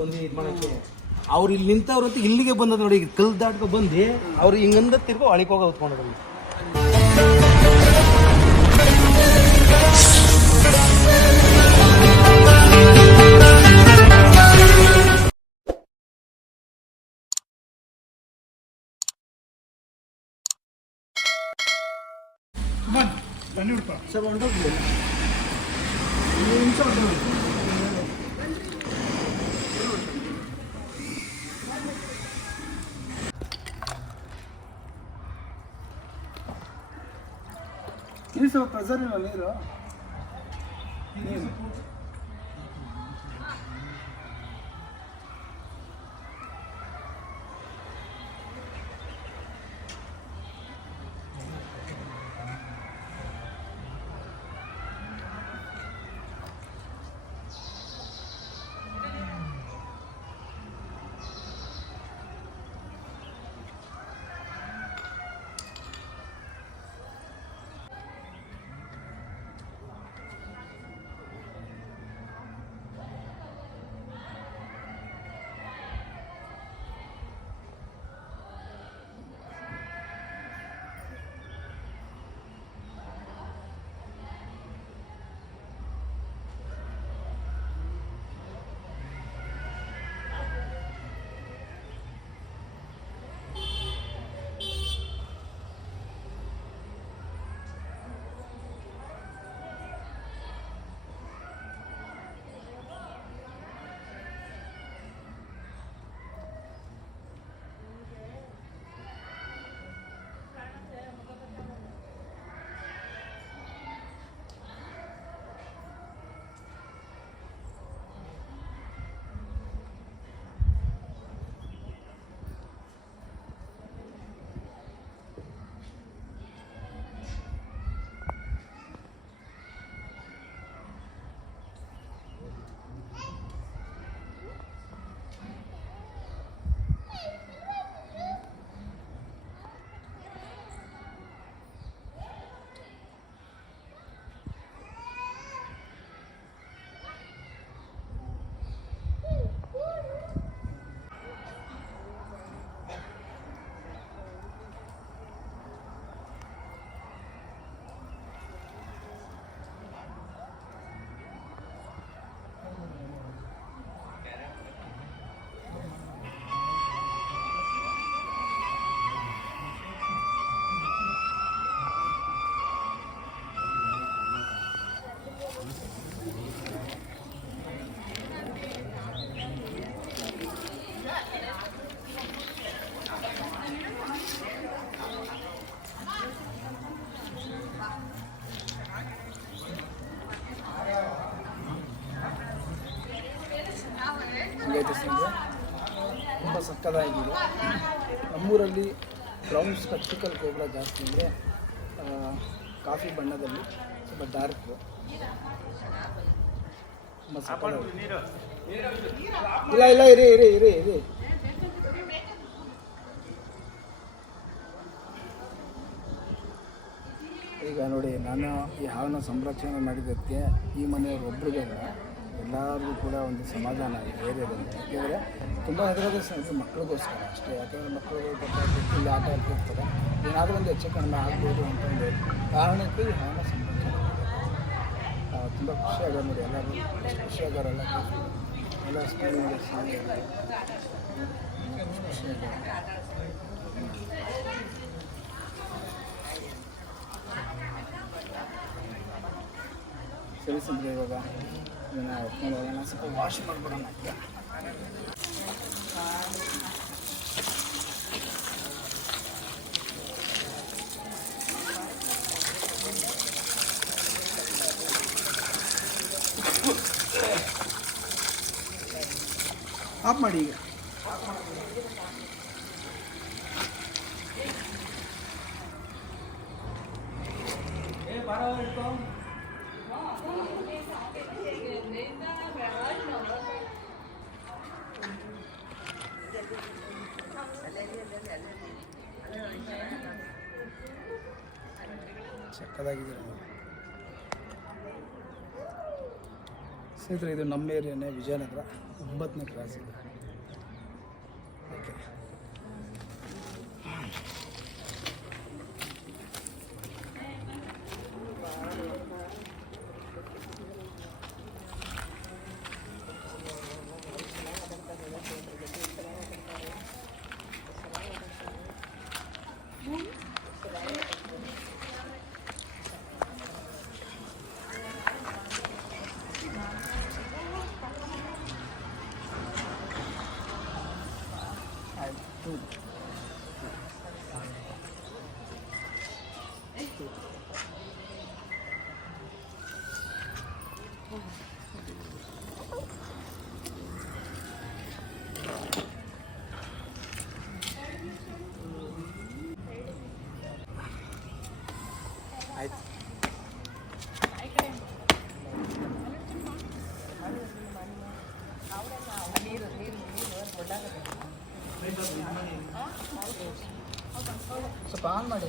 ಬಂದು ಇದು ಮಾಡಕ್ಕೆ. ಅವ್ರು ಇಲ್ಲಿ ನಿಂತವ್ರು ಅಂತ ಇಲ್ಲಿಗೆ ಬಂದದ ನೋಡಿ ಈಗ ಕಲ್ ದಾಟ್ಕೊ ಬಂದು ಅವ್ರು ಹಿಂಗಂದ ತಿರ್ಗೋ ಒಳಗೆ ಹೋಗಿ ಬಂದು ಸರ್. ಒಂದು ನಿಮಿಷ. ಇಲ್ಲಿ ಸ್ವಲ್ಪ ಪ್ರೆಸರ್ ಇಲ್ಲ ನೀರು. ತುಂಬ ಸಕ್ಕದಾಗಿದೆ ನಮ್ಮೂರಲ್ಲಿ ಬ್ರೌನ್ ಸ್ಪೆಕ್ಟಿಕಲ್ ಕೋಬ್ರ ಜಾಸ್ತಿ ಅಂದರೆ ಕಾಫಿ ಬಣ್ಣದಲ್ಲಿ ಡಾರ್ಕ್ ತುಂಬ ಸಕ್ಕದಾಗಿದೆ ಇಲ್ಲ ಇಲ್ಲ, ಇರಿ ಇರಿ ಇರಿ ಇರಿ. ಈಗ ನೋಡಿ, ನಾನು ಈ ಹಾವನ್ನ ಸಂರಕ್ಷಣೆ ಮಾಡಿದ್ದಕ್ಕೆ ಈ ಮನೆಯವರು ಅಲ್ಲ ಎಲ್ಲರಿಗೂ ಕೂಡ ಒಂದು ಸಮಾಧಾನ ಆಗಿದೆ ಏರಿಯಾದಲ್ಲಿ ಯಾಕೆಂದರೆ ತುಂಬ ಹೆದರೋದು ಮಕ್ಕಳಿಗೋಸ್ಕರ ಅಷ್ಟೇ. ಯಾಕೆಂದರೆ ಮಕ್ಕಳು ಇಲ್ಲಿ ಆಟ ಆಡ್ತಿರ್ತಾರೆ. ಏನಾದರೂ ಒಂದು ಹೆಚ್ಚು ಕಡಿಮೆ ಆಗ್ಬೋದು ಅಂತ ಒಂದು ಕಾರಣಕ್ಕೆ ಈ ಹಣ ಸಂಬಂಧ ತುಂಬ ಖುಷಿ ಆಗೋದು ನೋಡಿ ಎಲ್ಲರೂ. ಎಷ್ಟು ಖುಷಿ ಎಲ್ಲ ಆಗೋದು. ಸರಿ ಸಿದ್ರೆ ಇವಾಗ. ಇದನ್ನ ಎತ್ಕೊಂಡು ಹೋಗೋಣ ಸ್ವಲ್ಪ ವಾಶ್ ಮಾಡ್ಬಿಡೋಣ ಈಗ ಆಫ್ ಮಾಡಿ ಈಗ ಸಕ್ಕದಾಗಿದೆ ಸ್ನೇಹಿತರೆ ಇದು ನಮ್ಮ ಏರಿಯಾನೇ ವಿಜಯನಗರ ಒಂಬತ್ತನೇ ಕ್ರಾಸ್ ಇದೆ. ಆಯಿತು ಸ್ವಲ್ಪ ಆನ್ ಮಾಡಿ.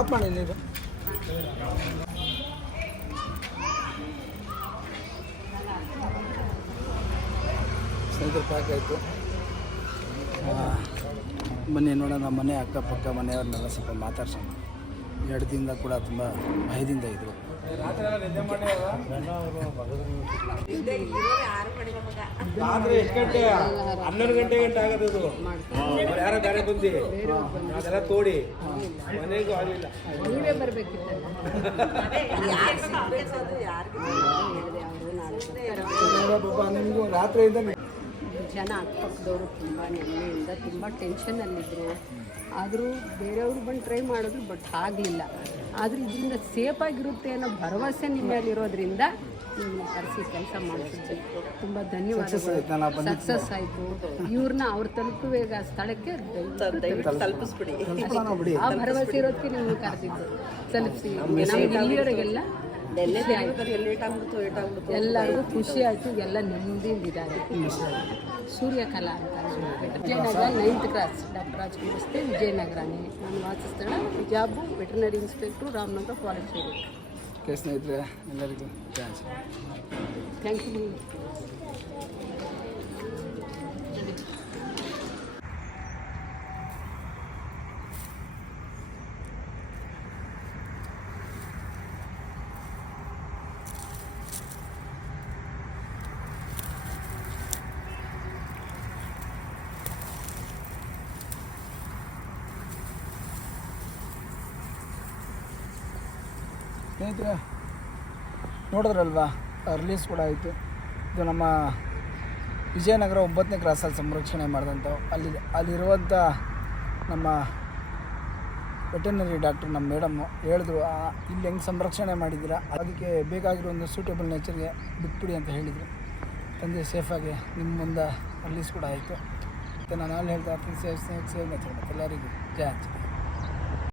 ಆಫ್ ಮಾಡಿ ನೀರು ಸ್ನೇಹಿತರು ಪ್ಯಾಕ್ ಆಯಿತು. ಬನ್ನಿ ನೋಡೋಣ ಮನೆ ಅಕ್ಕಪಕ್ಕ ಮನೆಯವ್ರನ್ನೆಲ್ಲ ಸ್ವಲ್ಪ ಮಾತಾಡ್ಸೋಣ. ಎರಡು ಕೂಡ ತುಂಬ ಭಯದಿಂದ ಇದ್ದರು ರಾತ್ರಿ ಎಷ್ಟು ಗಂಟೆ? ಹನ್ನೊಂದು ಗಂಟೆ ಗಂಟೆ ಆಗದು ಯಾರೋ ಬೇರೆ ಬಂದಿ ಅದೆಲ್ಲ ತೋಡಿ. ಮನೆಗೂ ಆಗಲಿಲ್ಲ. ನೀವೇ ನಿಮಗೂ ರಾತ್ರಿಯಿಂದ ಜನ ಅಕ್ಕಪಕ್ಕದವರು ತುಂಬ ನೆನ್ನೆಯಿಂದ ತುಂಬ ಟೆನ್ಷನಲ್ಲಿದ್ದರು ಆದರೂ ಬೇರೆಯವರು ಬಂದು ಟ್ರೈ ಮಾಡಿದ್ರು ಬಟ್ ಆಗಲಿಲ್ಲ. ಆದರೆ ಇದರಿಂದ ಸೇಫಾಗಿರುತ್ತೆ ಅನ್ನೋ ಭರವಸೆ ನಿಮ್ಮ ಮೇಲೆ ಇರೋದ್ರಿಂದ ನೀವು ಕರೆಸಿ ಕೆಲಸ ಮಾಡಿಸಿದ್ವಿ ತುಂಬ ಧನ್ಯವಾದಗಳು. ಸಕ್ಸಸ್ ಆಯಿತು ಇವ್ರನ್ನ ಅವ್ರ ತಲುಪುವೇಗ ಸ್ಥಳಕ್ಕೆ ತಲುಪಿಸ್ಬಿಡಿ. ಆ ಭರವಸೆ ಇರೋದಕ್ಕೆ ನಿಮ್ಮನ್ನು ಕರೆಸಿದ್ದು ತಲುಪಿಸಿ. ನಮ್ಮ ಇಲ್ಲಿಯವರೆಗೆಲ್ಲ. ಎಲ್ಲರಿಗೂ ಖುಷಿ ಆಯಿತು ಎಲ್ಲ ನೆಮ್ಮದಿಯಿಂದಿದ್ದಾರೆ ಸೂರ್ಯಕಲಾ ಅಂತ Vijayanagara ninth class doctor Rajkumar ರಸ್ತೆ ವಿಜಯನಗರನೇ ನಾನು ವಾಸಸ್ಥಳ hijab veterinary inspector Ramanagara forest area okay ಸ್ನೇಹಿತರೆ ಎಲ್ಲರಿಗೂ ಥ್ಯಾಂಕ್ಸ್ ಥ್ಯಾಂಕ್ ಯು ಸ್ನೇಹಿತರೆ, ನೋಡಿದ್ರಲ್ವಾ? ರಿಲೀಸ್ ಕೂಡ ಆಯಿತು. ಇದು ನಮ್ಮ ವಿಜಯನಗರ ಒಂಬತ್ತನೇ ಕ್ರಾಸಲ್ಲಿ ಸಂರಕ್ಷಣೆ ಮಾಡಿದಂಥವು ಅಲ್ಲಿ, ಅಲ್ಲಿರುವಂಥ ನಮ್ಮ ವೆಟರ್ನರಿ ಡಾಕ್ಟ್ರ್ ನಮ್ಮ ಮೇಡಮ್ಮು ಹೇಳಿದ್ರು ಇಲ್ಲಿ ಹೆಂಗೆ ಸಂರಕ್ಷಣೆ ಮಾಡಿದ್ದೀರಾ? ಅದಕ್ಕೆ ಬೇಕಾಗಿರೋ ಒಂದು ಸೂಟೇಬಲ್ ನೇಚರ್ಗೆ ಬಿಟ್ಬಿಡಿ ಅಂತ ಹೇಳಿದರು. ತಂದೆ ಸೇಫಾಗಿ ನಿಮ್ಮ ಮುಂದೆ ರಿಲೀಸ್ ಕೂಡ ಆಯಿತು. ಮತ್ತು ನಾನು ಅಲ್ಲಿ ಹೇಳ್ತಾ ಸೇಫ್ ಸೇಫ್ ಸೇಫ್ ನೇಚರ್ ಎಲ್ಲರಿಗೂ ಆಂಜನೇಯ